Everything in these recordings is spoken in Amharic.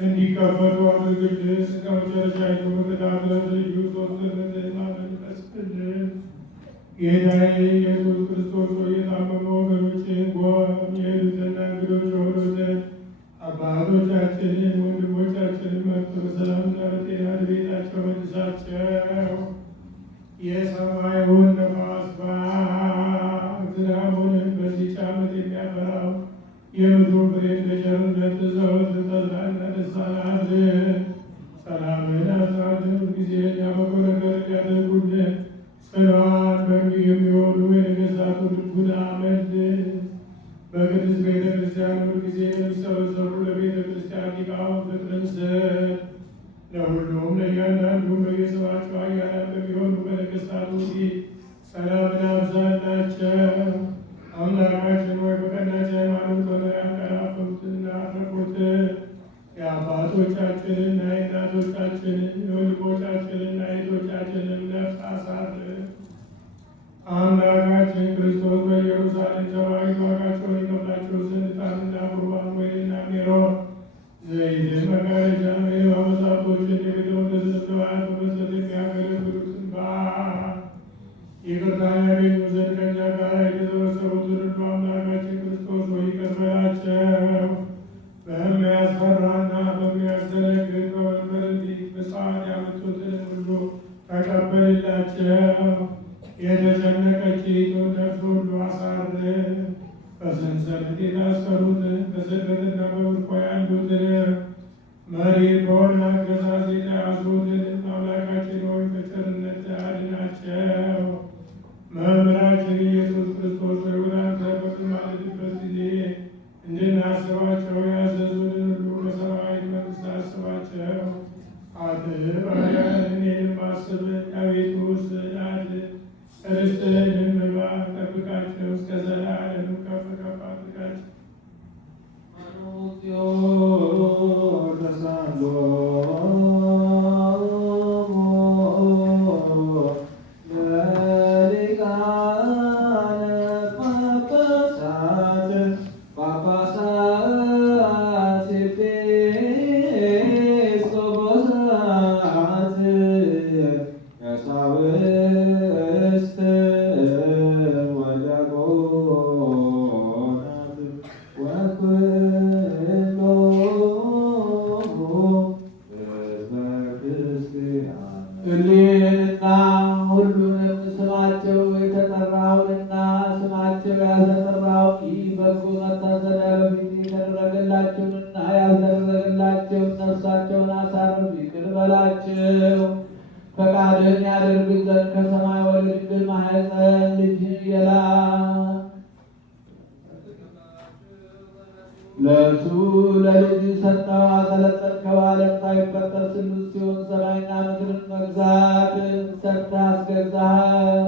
እንዲከፈቱ አድርግልን። እስከ መጨረሻይቱ መከታተል ልዩ ሶስትነት ማመልከስልን። ጌታዬ ኢየሱስ ክርስቶስ ሆይ የታመሙ ወገኖችን ጎብኝ፣ የሄዱትና እንግዶች የሆኑትን አባቶቻችንን ወንድሞቻችንን መጥቶ በሰላምና በጤና ቤታቸው መልሳቸው። የሰማዩን ነፋስ ዝናቡንም በዚህች ዓመት የሚያፈራው የምድሩ ፍሬ እንደ ቸርነት ዘወትር ተድላና ደስታን አድርግ። ሰላምን አብዛልን። ሁልጊዜ ያበጎ ነገር ያደርጉልን። ጽኑዓን በእንዲህ የሚሆኑ የነገሥታቱን ልቡና መልስ። በቅድስት ቤተ ክርስቲያን ሁልጊዜ ለሚሰበሰቡ ለቤተ ክርስቲያን ሊቃውንት ፍቅርን ስጥ። ለሁሉም ለእያንዳንዱ በየስማቸው ኃያላን በሚሆኑ በነገሥታቱ ፊት ሰላምን አብዛላቸው። አምላካችን ሆይ በቀናች ሃይማኖት ሆነው ያንቀላፉትንና ያረፉትን የአባቶቻችንና የእናቶቻችንን የወንድሞቻችንና የእህቶቻችንን ነፍስ አሳርፍ። አምላካችን ክርስቶስ በኢየሩሳሌም ሰማያዊት ዋጋቸውን ይከፍላቸው ዘንድ ዕጣንና ቁርባን ወይንና ሜሮን ዘይትን መጋረጃ የሕያው መጻሕፍቶችን የቤተ መቅደስን ንዋያት በመስጠት የሚያገለግሉትን በዓል ይቅርታን ያገኙ ዘንድ ከእኛ ጋር የተሰበሰቡትን ሁሉ አምላካችን ክርስቶስ ሆይ ይቅር በላቸው። በሚያስፈራና በሚያስደነግጥ በመንበር ፊት ምጽዋት ያመጡትን ሁሉ ተቀበልላቸው። የተጨነቀችይቱን ነፍስ ሁሉ አሳርፍ። በሰንሰለት የታሰሩትን በስደትና በምርኮ ያሉትን መሪር በሆነ አገዛዝ የተያዙትን አምላካችን ሆይ በቸርነት አድናቸው። መምህራችን ኢየሱስ ክርስቶስ ሆይ ወደ አንተ በምንማልድበት ጊዜ እንድናስባቸው ያዘዙንን ሁሉ በሰማያዊት መንግሥት አስባቸው። ባሪያህን እኔንም አስብ። አቤቱ ስዕላት ርስትህንም መባ ጠብቃቸው። እስከ ዘላለም ከፍ ከፍ አድርጋቸው። እሊህንና ሁሉንም ስማቸው የተጠራውንና ስማቸው ያልተጠራውን ይህ በጎ መታሰቢያ በፊት የተደረገላቸውንና ያልተደረገላቸውን ነፍሳቸውን አሳርፍ፣ ይቅር በላቸው። ፈቃድህን ያደርግ ዘንድ ከሰማይ ወደ ድንግል ማኅፀን ልጅህን የላክ ለእርሱ ለልጅ ሰጠው። አሰለጠንከው። ዓለም ሳይፈጠር ስሉስ ሲሆን ሰማይና ምድርን መግዛት ሰርተህ አስገዛኸው።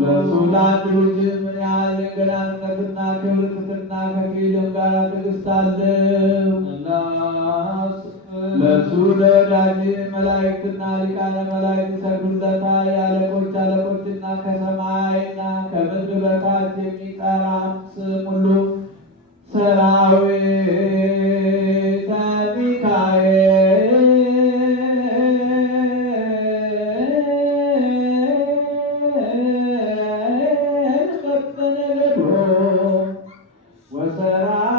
ለእርሱ ለአንድ ልጅ ምን ያህል የገናንነትና ክብር ክፍልና ከኪልም ጋር ትዕግስት አለው። ለእርሱ ለወዳጅ መላእክትና ሊቃነ መላእክት ይሰግዱለታል። የአለቆች አለቆችና ከሰማይና ከምድር በታች የሚጠራም ስም ሁሉ ሰራዊተ ሚካኤል በበነገዶ ወሰራዊተ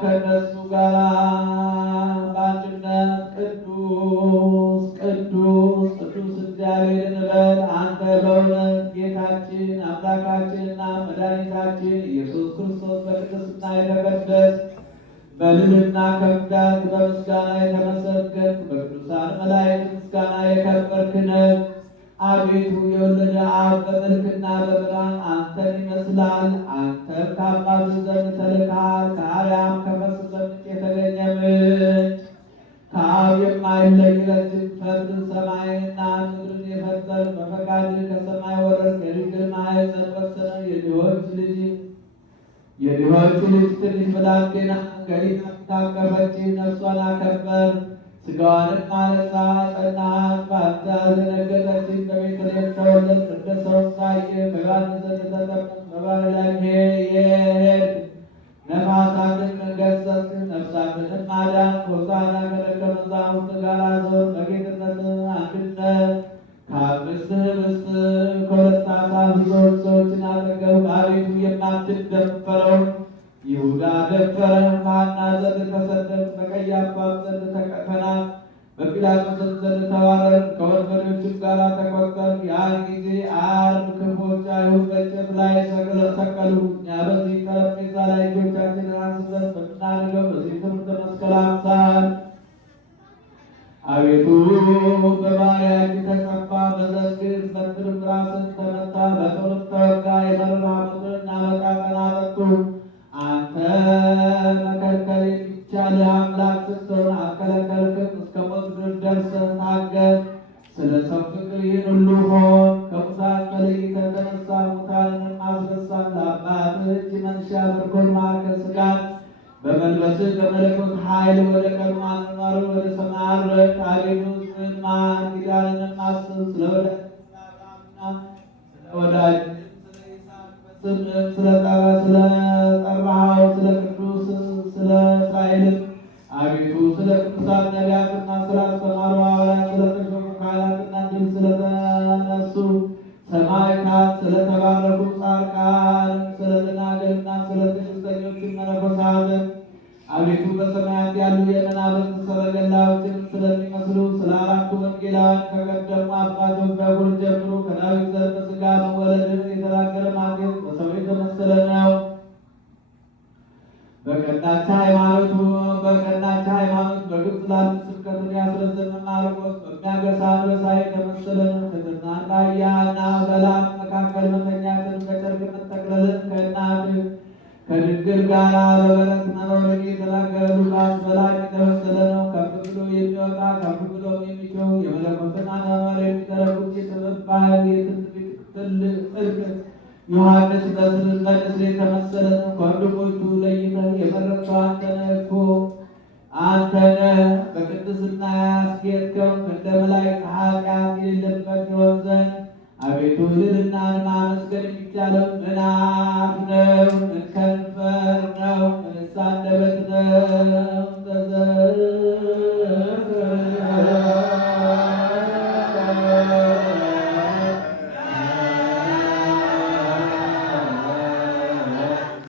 ከእነሱ ጋር በአንድነት ቅዱስ ቅዱስ ቅዱስ እግዚአብሔር እንበል። አንተ በእውነት ጌታችን አምላካችንና መድኃኒታችን ኢየሱስ ክርስቶስ በቅድስና የተቀደስክ በልዕልና ከፍ ያልክ በምስጋና የተመሰገንክ በቅዱሳን መላእክት ምስጋና የከበርክ ነህ። አቤቱ የወለደ አብ በመልክና በብርሃን አንተን ይመስላል። አንተም ከአባትህ ዘንድ ተልከሃል። ከአርያም ከፈሰሰ ምንጭ የተገኘ ምንጭ ከአብ የማይለይ ረጅም ፈትል ሰማይንና ምድርን የፈጠርክ በፈቃድህ ከሰማይ ወረድክ። ከድንግል ማኅፀን ወሰነህ የድሆች ልጅ ትንሽ ብላቴና ገሊላ ታቀፈች። ነፍሷን አከበር ሥጋዋንም አነጻ ጸናሃት። በአንተ አስደነገጠች። በቤተልሔም ተወለድክ። እንደ ሰውም ታየህ። በዮሐንስ ዘንድ ተጠመቅህ። በባሕር ላይ የሄድክ ነፋሳትን ገሠጽክ። ነፍሳትንም አዳንክ። ሆሳዕና ከደቀ መዛሙርት ጋር ዞር በጌትነትህ አንድነት ከአምስት ኅብስት ከሁለት ዓሣ ብዙዎች ሰዎችን አጠገብክ። አቤቱ የማትደፈረው ይሁዳ ደፈረ። በሐና ዘንድ ተሰደድክ። በቀያፋም ዘንድ ተናቅህ። በጲላጦስም ዘንድ ተዋረድክ። ከወንበዴዎችም ጋር ተቆጠርክ። ያን ጊዜ ዓርብ ክፉዎች አይሁድ በእንጨት ላይ ሰቀሉ። እኛ በዚህ ጠረጴዛ ላይ እጆቻችንን አንስተን በምናደርገው በዚህ ትምህርተ መስቀል አምሳል አቤቱ በባሪያ እጅ ተቀባ። በዘንግህ በትርም ራስን ተመታ። በጦርም ተወጋ። የመረራ ሞትንና መቃጥን አጠጡ። አንተ መከልከል የሚቻልህ አምላክ ስትሆን አልከለከልክም። እስከ ሞት ድረስ ደርሰህ ታገሥ። ስለ ሰው ፍቅር ይህን ሁሉ ሆን። ከሙታን ተለይተህ ተነሳህ። ሙታንንም አስነሳህ። ለአባትህ እጅ መንሻ ምርኮን ማርከህ ሥጋን በመልበስህ በመለኮት ኃይል ወደ ቀድሞ አኗኗር ወደ ሰማይ ዐረግህ። አቤቱ ስምህን ማር፣ ኪዳንንም አስብ። ስለ ወዳጅህም ስለ ይስሐቅ ስምህን ስለጠራኸው ስለ ቅዱስ ስለ እስራኤልም አቤቱ ስለ ቅዱሳን ነቢያትና ስላስተማሩ ሐዋርያት ስለተሾሙ ካህናትና ድል ስለተነሱ ሰማዕታት ስለተባረኩ ጻድቃን ስለ ደናግልና ስለ ትዕግሥተኞች መነኮሳት አቤቱ በሰማያት ያሉ የመናፍስት ሰረገላዎችን ስለሚመስሉ ስለ አራቱ ወንጌላውያን ከቀደሙ አባቶች በኩር ጀምሮ ከዳዊት ዘር በሥጋ መወለድን የተናገረ ማቴዎስ በሰው የተመሰለ ነው። በቀናች ሃይማኖት በግብፅ ላሉት ስብከትን ያስረዘመ ማርቆስ በሚያገሳ አንበሳ የተመሰለ ነው። ትሕትናን በአህያና በላም መካከል መተኛትን በጨርቅ መጠቅለልን ከእናትህ ከድንግል ጋር በበረት መኖርን የተናገረ ሉቃስ በላም የተመሰለ ነው። ከፍ ብሎ የሚወጣ ከፍ ብሎም የሚጮህ የመለኮትን አኗኗር የሚተረጉም የጥበብ ባህል የትንቢት ጥልቅ ዮሐንስ በንስር የተመሰለ ነው። ከወንድሞቹ ለይተህ የመረጥከው አንተ ነህ እኮ አንተ ነህ። በቅድስና ያስጌጥከው እንደ መላእክት ኃጢአት የሌለበት ይሆን ዘንድ አቤቱ ልዕልናን ማመስገን የሚቻለው ምን አፍ ነው? ምን ከንፈር ነው? ምንስ አንደበት ነው?